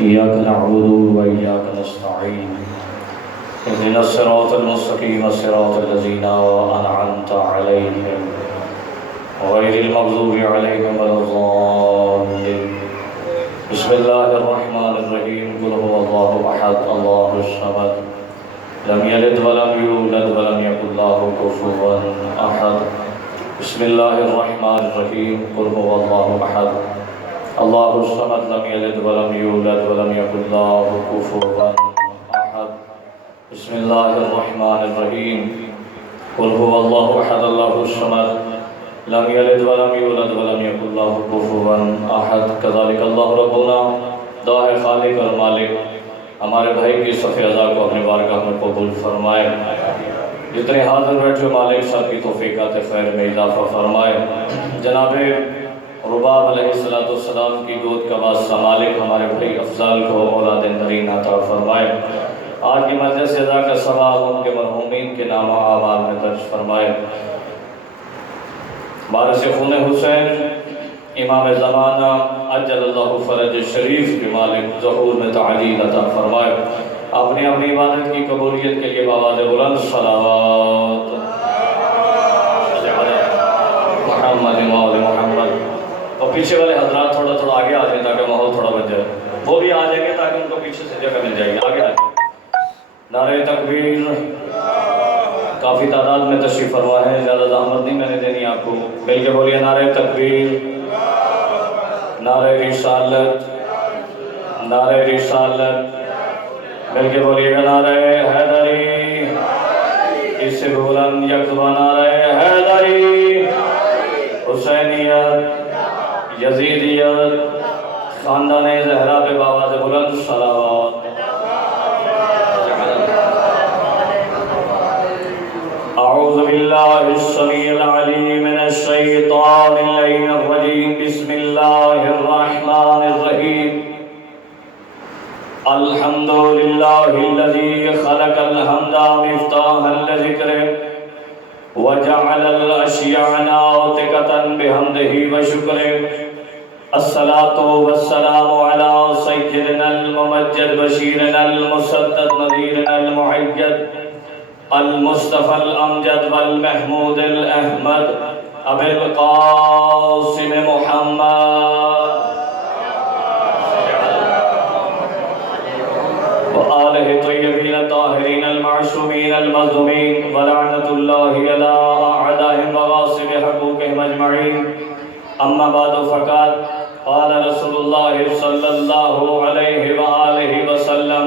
إياك نعبد وإياك نستعين اهدنا الصراط المستقيم صراط الذين أنعمت عليهم غير المغضوب عليهم ولا الضالين. بسم الله الرحمن الرحيم. قل هو الله أحد الله الصمد لم يلد ولم يولد ولم يكن له كفوا أحد. بسم الله الرحمن الرحيم. قل هو الله أحد الله الصمد لم يلد ولم يولد ولم يكن له كفوا أحد. بسم الله الرحمن الرحيم. قل هو الله أحد الله الصمد لم يلد ولم يولد ولم يكن له كفوا أحد. كذلك الله ربنا دعا ہے خالق اور مالک ہمارے بھائی کی صف اعضاء کو اپنے بارگاہ میں قبول فرمائے. جتنے حاضر بیٹھے مالک سب کی توفیقات خیر میں اضافہ فرمائے. جناب رباب علیہ السلام کی گود کا واسطہ مالک ہمارے بھائی افضال کو اولاد نرین عطا فرمائے. آج کی مجلس اعزاء کا ثواب ان کے مرحومین کے نام و اعمال میں درج فرمائے. بارش خون حسین امام زمانہ عجل اللہ فرج شریف کے مالک ظہور میں تعلیل عطا فرمائے. اپنی اپنی عبادت کی قبولیت کے لیے بآواز بلند صلوات محمد محمد. اور پیچھے والے حضرات تھوڑا آگے آ جائیں تاکہ ماحول تھوڑا بچ جائے. وہ بھی آ جائیں گے تاکہ ان کو پیچھے سے جگہ مل جائے گی. آگے آ جائیں. نعرہ تکبیر. کافی تعداد میں تشریف فرما ہے, زیادہ زحمت نہیں میں نے دینی آپ کو. مل کے بولیے نعرہ تکبیر, نعرہ رسالت, نعرہ رسالت. مل کے بولیے گا نعرہ حیدری. اس سے بلند یکزبان نعرہ حیدری. حسینیت, یزیدیت, خاندان زہرا پہ بآواز بلند صلوات. اعوذ باللہ السمیع العلیم من الشیطان اللعین الرجیم. بسم اللہ الرحمن الرحیم. الحمدللہ الذی خلق الحمد مفتاحا لذکرہ وجعل الاشیاء ناطقۃ بحمدہ وشکرہ. الصلاة والسلام علی سیدنا الممجد بشیرنا المسدد نذیرنا المعید المصطفى الامجد والمحمود الاحمد ابی القاسم محمد وآلہ طیبین الطاہرین المعصومین المظلومین ولعنۃ اللہ علی اعدائهم وغاصب حقوقهم اجمعین. اما بعد فقال قال رسول اللہ صلی اللہ علیہ وآلہ وسلم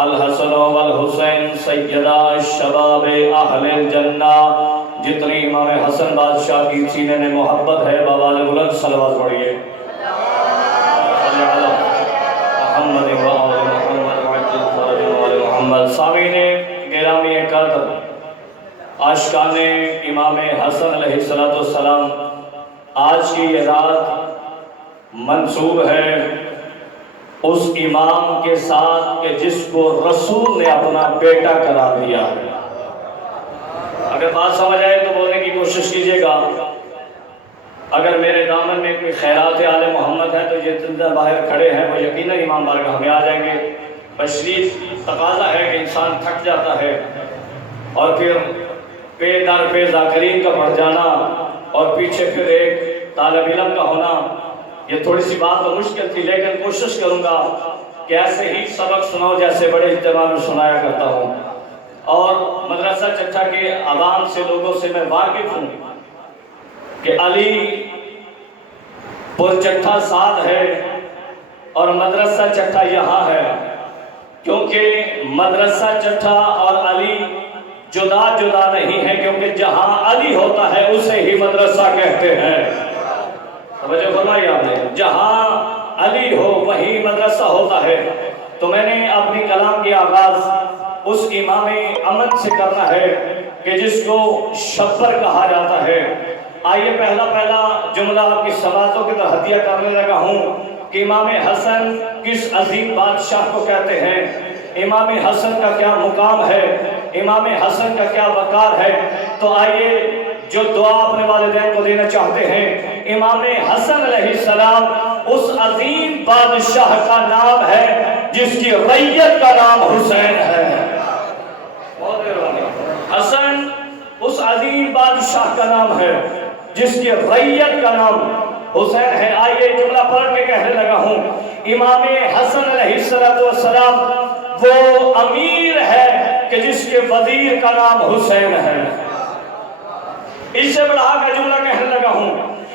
الحسن والحسین سیدہ الشباب اہل الجنہ. جتنی امام حسن بادشاہ کی سینے میں محبت ہے بآواز بلند صلوات پڑھیے. محمد محمد. سامعین گرامی قدر, عاشقان امام حسن علیہ السلام, آج کی یہ رات منسوب ہے اس امام کے ساتھ کہ جس کو رسول نے اپنا بیٹا قرار دیا ہے. اگر بات سمجھ آئے تو بولنے کی کوشش کیجئے گا. اگر میرے دامن میں کوئی خیرات آل محمد ہے تو یہ جتنے باہر کھڑے ہیں وہ یقیناً امام بارگاہ میں آ جائیں گے. تشریف تقاضا ہے کہ انسان تھک جاتا ہے اور پھر پے در پے ذاکرین کا بڑھ جانا اور پیچھے پھر ایک طالب علم کا ہونا, یہ تھوڑی سی بات تو مشکل تھی, لیکن کوشش کروں گا کہ ایسے ہی سبق سناؤ جیسے بڑے اہتمام میں سنایا کرتا ہوں. اور مدرسہ چٹھا کے عوام سے لوگوں سے میں واقف ہوں کہ علی پور چٹھا ساتھ ہے اور مدرسہ چٹھا یہاں ہے, کیونکہ مدرسہ چٹھا اور علی جدا جدا نہیں ہے, کیونکہ جہاں علی ہوتا ہے اسے ہی مدرسہ کہتے ہیں. توجہ فرمائی آپ نے, جہاں علی ہو وہیں مدرسہ ہوتا ہے. تو میں نے اپنی کلام کی آغاز اس امام امن سے کرنا ہے کہ جس کو شبر کہا جاتا ہے. آئیے پہلا جملہ آپ کی سماعتوں کی طرح ہدیہ کرنے لگا ہوں کہ امام حسن کس عظیم بادشاہ کو کہتے ہیں, امام حسن کا کیا مقام ہے, امام حسن کا کیا وقار ہے. تو آئیے جو دعا اپنے والدین کو دینا چاہتے ہیں, امام حسن علیہ السلام اس عظیم بادشاہ کا نام ہے جس کی ریت کا نام حسین ہے۔ حسن اس عظیم بادشاہ کا نام ہے جس کی ریت کا نام حسین ہے۔ آئیے جملہ پڑھ کے کہنے لگا ہوں، امام حسن علیہ السلام وہ امیر ہے کہ جس کے وزیر کا نام حسین ہے۔ اس سے بڑھا کر جملہ کہنے لگا ہوں،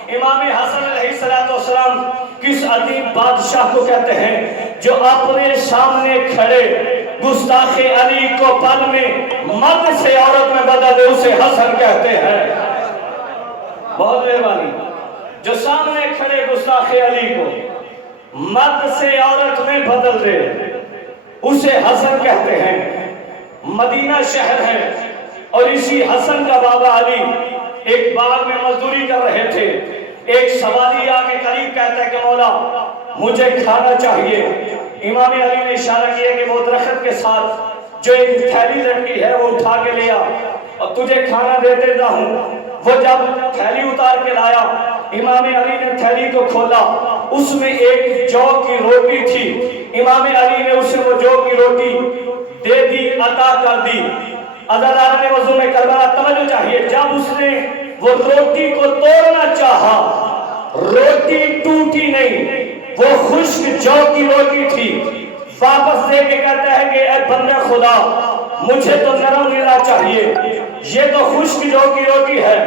امام حسن علیہ السلام کس عظیم بادشاہ کو کہتے ہیں جو اپنے سامنے کھڑے گستاخ علی کو پل میں مرد سے عورت میں بدل دے اسے حسن کہتے ہیں۔ بہت مہربانی۔ جو سامنے کھڑے گستاخ علی کو مرد سے عورت میں بدل دے اسے حسن کہتے ہیں۔ مدینہ شہر ہے اور اسی حسن کا بابا علی ایک باغ میں مزدوری کر رہے تھے۔ ایک سواری آ کے قریب کہتا ہے کہ مولا مجھے کھانا چاہیے۔ امام علی نے اشارہ کیا کہ وہ درخت کے ساتھ جو ایک تھیلی لٹکی ہے وہ اٹھا کے لیا اور تجھے کھانا دے دیتا ہوں۔ وہ جب تھیلی اتار کے لایا، امام علی نے تھیلی کو کھولا، اس میں ایک جو کی روٹی تھی۔ امام علی نے اسے وہ جو کی روٹی دے دی، عطا کر دی۔ عزادار نے وضو میں کربلا توجہ چاہیے، جب اس نے وہ روٹی کو توڑنا چاہا روٹی ٹوٹی نہیں، وہ خشک جو کی روٹی تھی۔ واپس دے کے کہتا ہے کہ اے بندہ خدا مجھے تو نرم غذا چاہیے، یہ تو خشک جو کی روٹی ہے،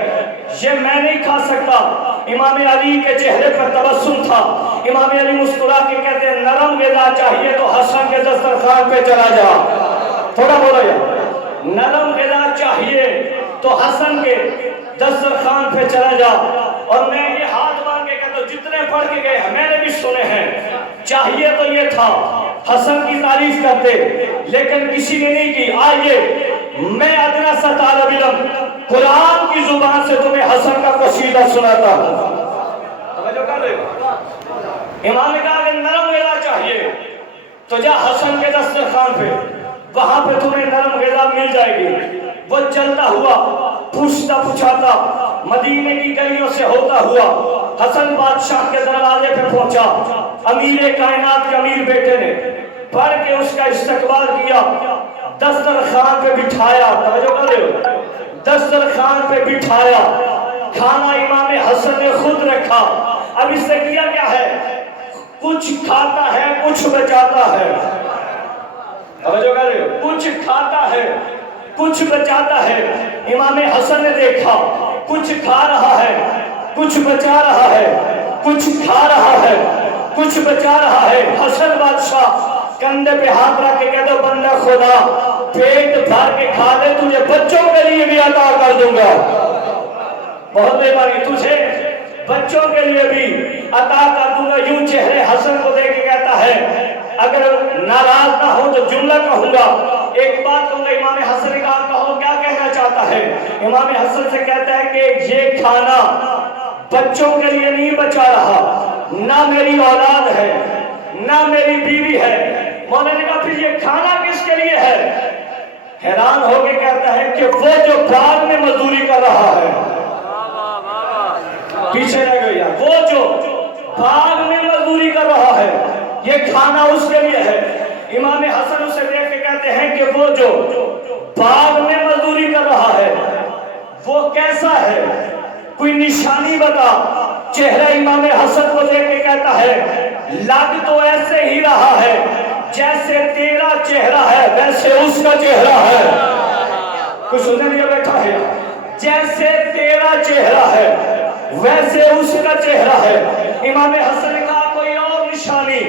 یہ میں نہیں کھا سکتا۔ امام علی کے چہرے پر تبسم تھا۔ امام علی مسکرا کے کہتے ہیں نرم غذا چاہیے تو حسن کے دسترخوان پہ چلا جا۔ تھوڑا بولو یا نرم غذا چاہیے تو حسن کے دسترخوان پہ چلا جا۔ اور میں یہ ہاتھ مان کے کہتا ہوں جتنے پڑھ کے گئے ہیں میں نے بھی سنے ہیں، چاہیے تو یہ تھا حسن کی تعریف کرتے لیکن کسی نے نہیں کی۔ آئیے میں ادنا سا طالب علم قرآن کی زبان سے تمہیں حسن کا قصیدہ سناتا ہوں۔ امام نے کہا کہ نرم غذا چاہیے تو جا حسن کے دسترخوان پہ، وہاں پہ تمہیں نرم غذا مل جائے گی۔ وہ چلتا ہوا پوچھتا پوچھاتا مدینے کی گلیوں سے ہوتا ہوا حسن بادشاہ کے دروازے پہ پہنچا۔ امیر کائنات کے امیر بیٹے نے پڑھ کے اس کا استقبال کیا، دسترخوان پہ بٹھایا۔ توجہ کر رہے ہو؟ دسترخوان پہ بٹھایا، کھانا امام حسن نے خود رکھا۔ اب اس سے کیا کیا ہے؟ کچھ کھاتا ہے کچھ بچاتا ہے۔ توجہ کر رہے ہو؟ کچھ کھاتا ہے کچھ بچاتا ہے۔ امام حسن نے دیکھا کچھ کھا رہا ہے کچھ بچا رہا ہے، کچھ کھا رہا ہے کچھ بچا رہا ہے۔ حسن بادشاہ کندھے پہ ہاتھ رکھ کے کہتا بندہ خدا پیٹ بھر کے کھا لے، تجھے بچوں کے لیے بھی عطا کر دوں گا۔ بہت مہربانی، تجھے بچوں کے لیے بھی عطا کر دوں گا۔ یوں چہرے حسن کو دیکھ کے کہتا ہے اگر ناراض نہ ہو تو جملہ کہوں گا، ایک بات کہوں گا۔ امام حسن نے کہا کہو کیا کہنا چاہتا ہے؟ امام حسن سے کہتا ہے کہ یہ کھانا بچوں کے لیے نہیں بچا رہا، نہ میری اولاد ہے نہ میری بیوی ہے۔ مولا نے کہا پھر یہ کھانا کس کے لیے ہے؟ حیران ہو کے کہتا ہے کہ وہ جو باغ میں مزدوری کر رہا ہے، پیچھے رہ گیا، وہ جو باغ میں مزدوری کر رہا ہے یہ کھانا اس کے لیے ہے۔ امام حسن اسے دیکھ کے کہتے ہیں کہ وہ جو باغ میں مزدوری کر رہا ہے وہ کیسا ہے، کوئی نشانی بتا۔ چہرہ امام حسن کو دیکھ کے کہتا ہے لگ تو ایسے ہی رہا ہے جیسے تیرا چہرہ ہے ویسے اس کا چہرہ ہے۔ کچھ سننے لیا بیٹھا ہے، جیسے تیرا چہرہ ہے ویسے اس کا چہرہ ہے۔ امام حسن نے کہا کوئی اور نشانی؟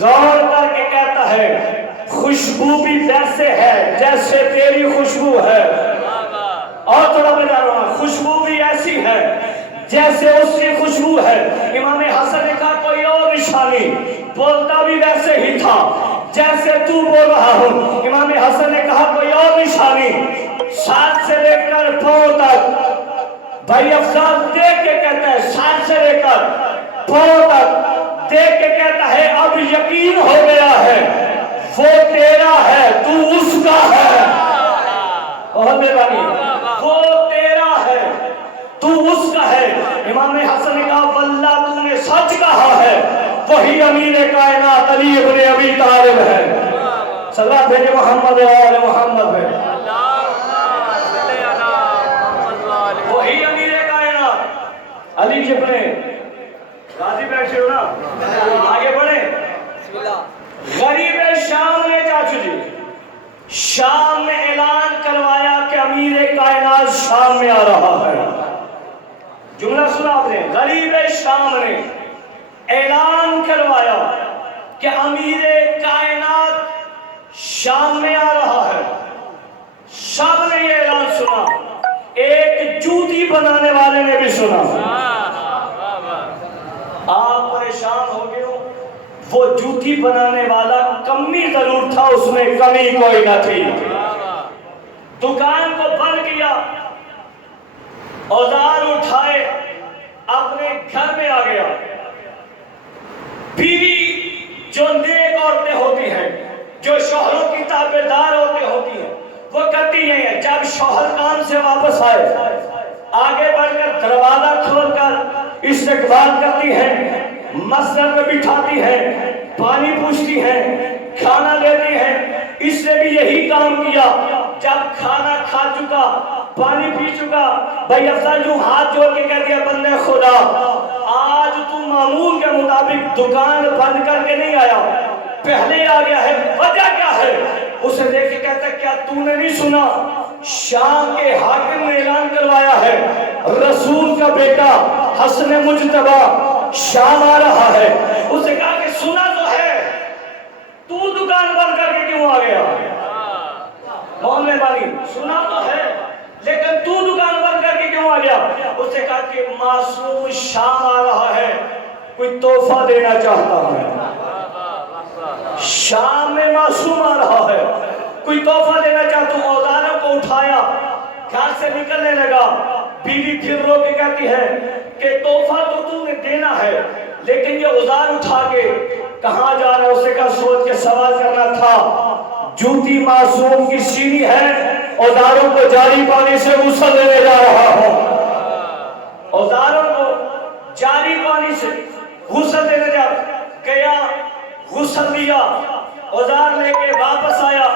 غور کر کے کہتا ہے خوشبو بھی ویسے ہے جیسے تیری خوشبو ہے۔ اور تھوڑا بتا رہا ہوں، خوشبو بھی ایسی ہے جیسے اس کی خوشبو ہے۔ امام حسن نے کہا کوئی اور نشانی؟ بولتا بھی ویسے ہی تھا جیسے تو بول رہا ہوں۔ امام حسن نے کہا کوئی اور نشانی؟ ساتھ سے لے کر پاؤں تک، بھائی افضل دیکھ کے کہتا ہے ساتھ سے لے کر پاؤں تک، دیکھ کے کہتا ہے اب یقین ہو گیا ہے وہ تیرا ہے تو اس کا ہے۔ بہت مہربانی، وہ تیرا ہے تو اس کا ہے۔ امام حسن نے کہا واللہ تو نے سچ کہا ہے امیر کائنات علی ابن ابی طالب ہے۔ صلاۃ بھیجے محمد آل محمد ہے، وہی امیر کائنات علی ابن غازی بیٹھے ہو نا، آگے بڑھیں۔ غریب شام نے چاچو جی شام میں اعلان کروایا کہ امیر کائنات شام میں آ رہا ہے۔ جملہ سنا آپ نے، غریب شام نے اعلان کروایا کہ امیر کائنات شام میں آ رہا ہے۔ سب نے یہ اعلان سنا، ایک جوتی بنانے والے نے بھی سنا۔ آپ پریشان ہو گئے ہو، وہ جوتی بنانے والا کمی ضرور تھا، اس میں کمی کوئی نہ تھی۔ دکان کو بند کیا، اوزار اٹھائے، اپنے گھر میں آ گیا۔ بیوی جو نیک عورتیں ہوتی ہیں، جو شوہروں کی تابعدار ہوتی ہیں، وہ کرتی نہیں ہے۔ جب شوہر کام سے واپس آئے، آگے بڑھ کر دروازہ کھول کر استقبال کرتی ہیں، مسجد میں بٹھاتی ہیں، پانی پوچھتی ہیں، کھانا دیتی ہیں۔ اس نے بھی یہی کام کیا۔ جب کھانا کھا چکا، پانی پی چکا، بھائی افضل جو ہاتھ جوڑ کے کہہ دیا، بندے خدا آج تو معمول کے مطابق دکان بند کر کے نہیں آیا، پہلے آ گیا ہے، وجہ کیا ہے؟ اسے دیکھ کے کہتا ہے کیا تو نے نہیں سنا شام کے حاکم نے اعلان کروایا ہے رسول کا بیٹا حسن مجتبی شام آ رہا ہے؟ اسے کہا کہ سنا تو ہے، تو دکان بند کر کے کیوں آ گیا؟ مومن بھائی سنا تو ہے، لیکن تو دکان بند کر کے کیوں آ گیا؟ اسے کہا کہ معصوم شام آ رہا ہے، کوئی تحفہ دینا چاہتا ہے۔ شام میں معصوم آ رہا ہے، کوئی تحفہ دینا چاہتا ہوں۔ اوزاروں کو اٹھایا، گھر سے نکلنے لگا۔ بیوی پھر رو کے کہتی ہے کہ تحفہ تو تم نے دینا ہے، لیکن یہ اوزار اٹھا کے کہاں جا رہا ہے؟ اسے کا سوچ کے سوال کرنا تھا۔ جوتی معصوم کی سینی ہے، اوزاروں کو جاری پانی سے غسل دینے جا رہا ہوں۔ اوزاروں کو جاری پانی سے غسل دینے جا گیا، غسل دیا، اوزار لے کے واپس آیا،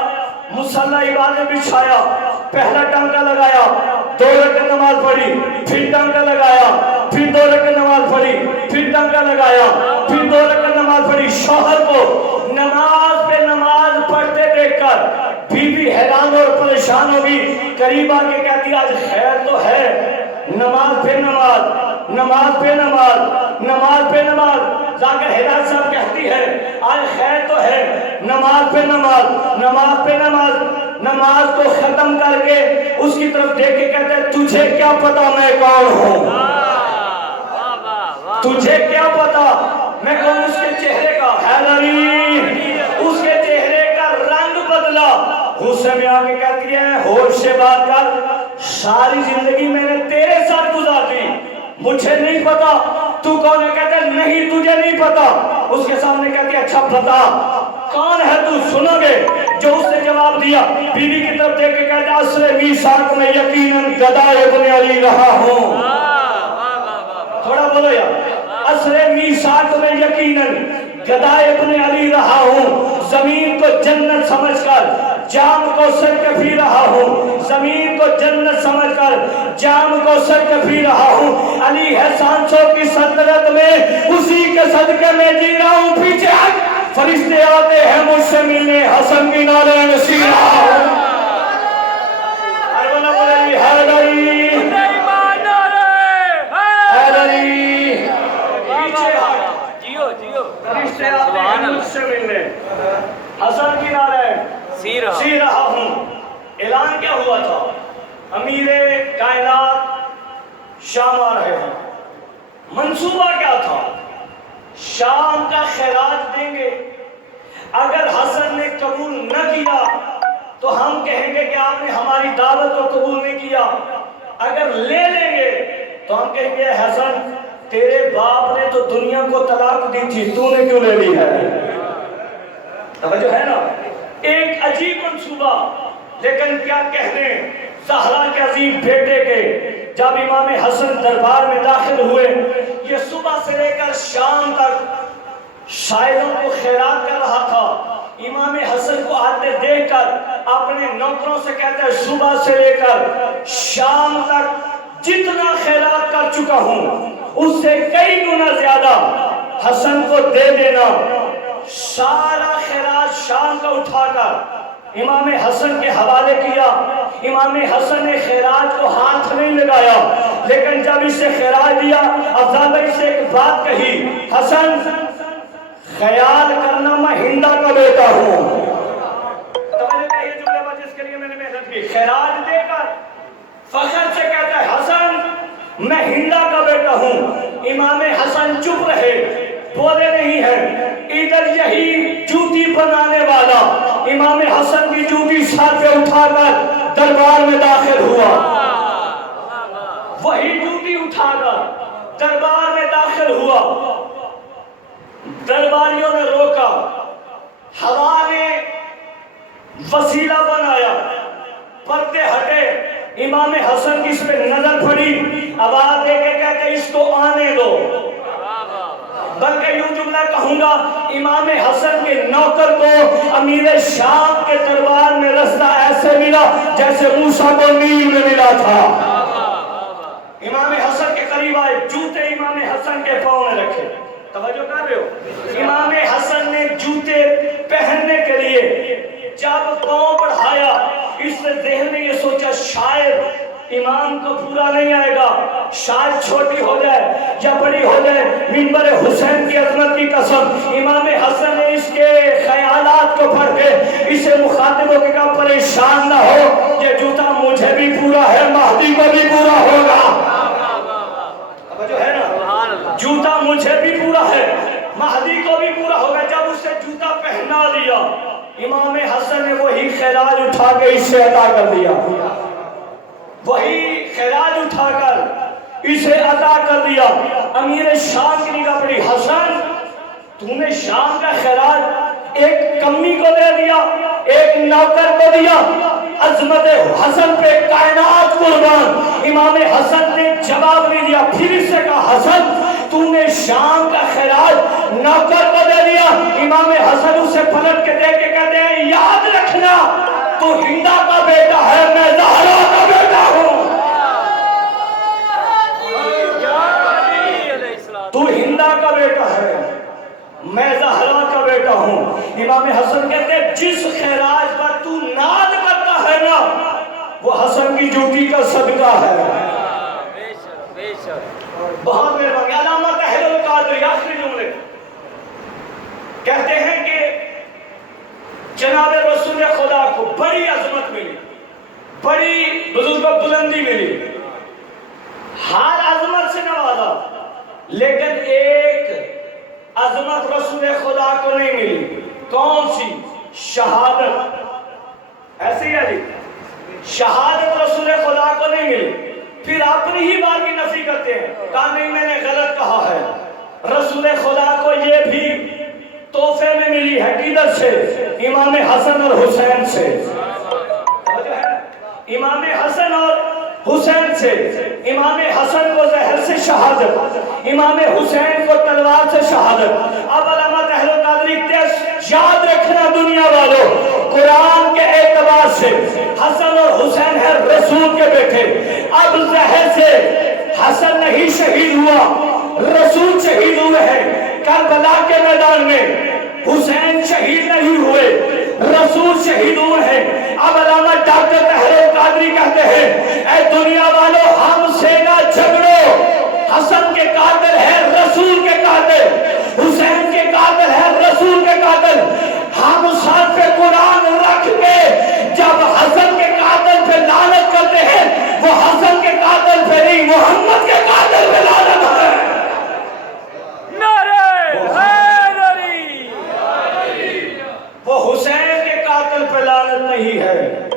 مصلی عبادت بچھایا، پہلا ٹانکا لگایا، 2 رکعت نماز پڑھی، پھر ٹانکا لگایا، پھر 2 رکعت نماز پڑھی، پھر ٹانکا لگایا، پھر 2 رکعت نماز پڑھی۔ شوہر کو نماز پہ نماز پڑھتے دیکھ کر بیوی حیران اور پریشان ہوگی، قریب آ کے کہتی آج خیر تو ہے، نماز پہ نماز، نماز پہ نماز، نماز پہ نماز۔ ذاکر ہدایت صاحب کہتی ہے آج خیر تو ہے، نماز پہ نماز، نماز پہ نماز۔ نماز کو ختم کر کے اس کی طرف دیکھ کے کہتے ہیں تجھے کیا پتا میں کون ہوں؟ تجھے کیا پتا میں کون؟ اس کے چہرے کا حیدری، اس کے چہرے کا رنگ بدلا، غصے میں آگے کہتی ہے ہوش سے بات کر، ساری زندگی میں نے تیرے ساتھ گزار دی، مجھے نہیں پتا تو کون ہے؟ کہتا ہے نہیں تجھے نہیں پتا۔ اس کے سامنے کہتی ہے اچھا بتا کون ہے تو؟ سنو گے جو اس نے جواب دیا۔ بیوی کی طرف دیکھ کے کہتا ہے عصر میثاق میں یقیناً گدا ابن علی رہا ہوں۔ تھوڑا بولو یار، عصر میثاق میں یقیناً گدا ابن علی رہا ہوں، زمین کو جنت سمجھ کر جام کو سر کے پی رہا ہوں، زمین کو جنت سمجھ کر جام کو سر کے پی رہا ہوں، علی احسان سو کی سلطنت میں اسی کے صدقے میں جی رہا ہوں۔ پیچھے فرشتے آتے ہیں مجھ سے ملنے، حسن کی نالے سی رہا ہوں۔ ارے بولے حیدری، حیدری، پیچھے فرشتے آتے ہیں مجھ سے ملنے، حسن کی نالے سی رہا ہوں۔ اعلان کیا ہوا تھا؟ امیر کائنات شام آ رہے ہیں۔ منصوبہ کیا تھا؟ شام کا خراج دیں گے، اگر حسن نے قبول نہ کیا تو ہم کہیں گے کہ آپ نے ہماری دعوت کو قبول نہیں کیا، اگر لے لیں گے تو ہم کہیں گے حسن تیرے باپ نے تو دنیا کو طلاق دی تھی، تو نے کیوں لے لی ہے؟ توجہ ہے نا؟ ایک عجیب منصوبہ، لیکن کیا کہنے زہرا کے عظیم بیٹے کے جب امام حسن دربار میں داخل ہوئے، یہ صبح سے لے کر شام تک شاعروں کو خیرات کر رہا تھا. امام حسن کو آتے دیکھ کر اپنے نوکروں سے کہتا ہے صبح سے لے کر شام تک جتنا خیرات کر چکا ہوں اس سے کئی گنا زیادہ حسن کو دے دینا. سارا خیرات شام کا اٹھا کر امام حسن کے حوالے کیا. امام حسن نے خیرات کو ہاتھ نہیں لگایا، لیکن جب اسے خیرات دیا افضل سے ایک بات کہی، حسن خیال کرنا میں ہندا کا بیٹا ہوں. توجہ کہیے جملے پر جس کے لیے میں نے محنت کی. خیرات دے کر فخر سے کہتا ہے حسن میں ہندا کا بیٹا ہوں. امام حسن چپ رہے، بولے نہیں ہیں. ادھر یہی جوتی بنانے والا امام حسن کی جوتی سر پہ اٹھا کر دربار میں داخل ہوا. وہی جوتی اٹھا کر دربار میں داخل ہوا. درباریوں نے روکا، ہوا نے وسیلہ بنایا، پردے ہٹے. امام حسن کی اس پہ نظر پڑی، آواز دے کے کہتے اس کو آنے دو. بلکہ یوں جملہ کہوں گا، امام حسن کے نوکر کو امیر شام کے دربار میں رستہ ایسے ملا جیسے موسیٰ کو نیل میں ملا تھا. امام حسن کے قریب آئے، جوتے امام حسن کے پاؤں میں رکھے. توجہ کر رہے ہو؟ امام حسن نے جوتے پہننے کے لیے جب پاؤں بڑھایا، اس نے ذہن میں یہ سوچا شاید امام کو پورا نہیں آئے گا، شاید چھوٹی ہو جائے یا بڑی ہو جائے. منبر حسین کی عظمت کی قسم امام حسن نے اس کے خیالات کو پڑھ کے اسے مخاطب ہو کے کہا پریشان نہ ہو، یہ جوتا مجھے بھی پورا ہے، مہدی کو بھی پورا ہوگا. جو ہے نا، جوتا مجھے بھی پورا ہے، مہدی کو بھی پورا ہوگا. جب اسے جوتا پہنا دیا، امام حسن نے وہی خیرات اٹھا کے اسے عطا کر دیا. وہی خیرات اٹھا کر اسے عطا کر دیا. امیر شام کی نگاہ پڑی، حسن تم نے شام کا خیرات ایک کمی کو دے دیا، ایک نوکر کو دیا. عظمت حسن پہ کائنات قربان. امام حسن نے جواب نہیں دیا، پھر اس سے کہا حسن تم نے شام کا خیرات نوکر کو دے دیا. امام حسن اسے پلٹ کے دیکھ کے کہتے ہیں یاد رکھنا تو ہندا کا بیٹا ہے، میں زہرا کا بیٹا ہوں. تو ہندا کا بیٹا ہے، میں زہرا کا بیٹا ہوں. امام حسن کہتے ہیں جس خیرات پر تو ناز کرتا ہے نا وہ حسن کی جوتی کا صدقہ ہے. بہت مہربانی. علامہ طاہر القادری آخری جملے کہتے ہیں کہ جناب رسول خدا کو بڑی عظمت ملی، بڑی بزرگ کو بلندی ملی، ہر عظمت سے نوازا، لیکن ایک عظمت رسول خدا کو نہیں ملی. کون سی؟ شہادت. ایسی ہے جی، شہادت رسول خدا کو نہیں ملی. پھر اپنی ہی بات کی نفی کرتے ہیں، کہا نہیں میں نے غلط کہا ہے. رسول خدا کو یہ بھی تحفے میں ملی ہے. کدھر سے؟ امام حسن اور حسین سے. امام حسن اور حسین سے. امام حسن کو زہر سے شہادت، امام حسین کو تلوار سے شہادت. اب علامہ طاہر القادری یاد رکھنا دنیا والوں، قرآن کے اعتبار سے حسن اور حسین ہے رسول کے بیٹے. اب زہر سے حسن نہیں شہید ہوا، رسول شہید ہوئے ہیں. کربلا کے میدان میں حسین شہید نہیں ہوئے، رسول شہید ہوئے ہیں. اب علامہ ڈاکٹر طاہر القادری کہتے ہیں اے دنیا والوں ہم سے نہ جھگڑو، حسن کے قاتل ہے رسول کے قاتل، حسین کے قاتل ہے رسول کے قاتل. ہم سر پہ قرآن رکھ کے جب حسن کے قاتل پہ لعنت کرتے ہیں وہ حسن کے قاتل پہ نہیں، محمد کے قاتل پہ لعنت ہے. وہ حسین کے قاتل پہ لعنت نہیں ہے،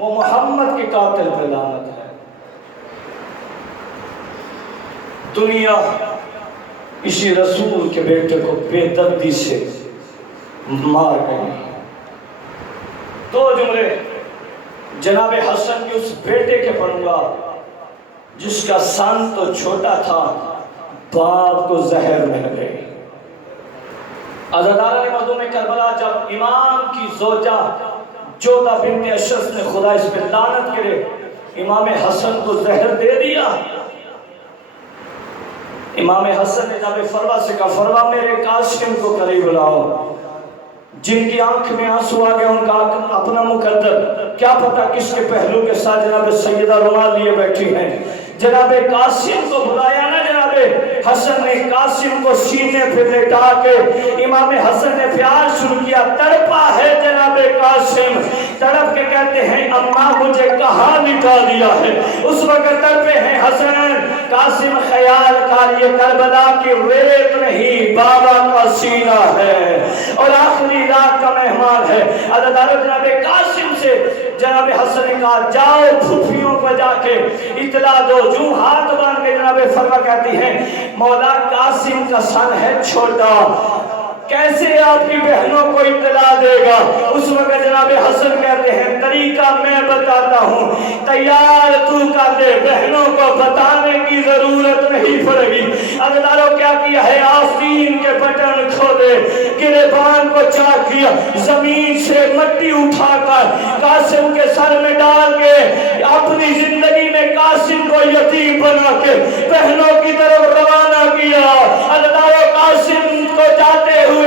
وہ محمد کے قاتل پہ لعنت ہے. دنیا اسی رسول کے بیٹے کو بے دردی سے مار گئی. دو جملے جناب حسن کے اس بیٹے کے پڑھوں گا جس کا سن تو چھوٹا تھا، باپ کو زہر مل گئی. عزادارہ مردم کربلا جب امام کی زوجہ جودہ بنت اشرف نے خدا اس پہ لعنت کرے امام حسن کو زہر دے دیا، امام حسن نے جب فروا سے کہا فروا میرے قاسم کو قریب لاؤ، جن کی آنکھ میں آنسو آ گیا ان کا اپنا مقدر، کیا پتا کس کے پہلو کے ساتھ جناب سیدہ رومال لیے بیٹھی ہیں، جناب قاسم کو بلایا نا، جناب حسن نے قاسم کو سینے پہ لیٹا کے امام حسن نے پیار شروع کیا، تڑپا ہے جناب قاسم، تڑپ کے کہتے ہیں اماں مجھے کہاں لٹا دیا ہے، اس وقت تڑپے ہیں حسن، قاسم خیال کر یہ کربلا کی ریت نہیں بابا کا سینہ ہے اور آخری رات کا مہمان ہے۔ عزادارو جناب قاسم سے جناب حسن نے کہا جاؤ پھوپھیوں کو جا کے اطلاع دو، جو ہاتھ باندھ کے جناب فرما کہتی ہیں مولا قاسم کا سن ہے چھوٹا، کیسے آپ کی بہنوں کو اطلاع دے گا؟ اس وقت جناب حسن کہتے ہیں طریقہ میں بتاتا ہوں، تیار تو کر دے، بہنوں کو بتانے کی ضرورت نہیں پڑے گی۔ عزادارو کیا کیا ہے؟ آستین کے بٹن کھولے، گریبان کو چاک کیا، زمین سے مٹی اٹھا کر قاسم کے سر میں ڈال کے اپنی زندگی میں قاسم کو یتیم بنا کے بہنوں کی طرف روانہ کیا۔ عزادارو قاسم کو جاتے ہوئے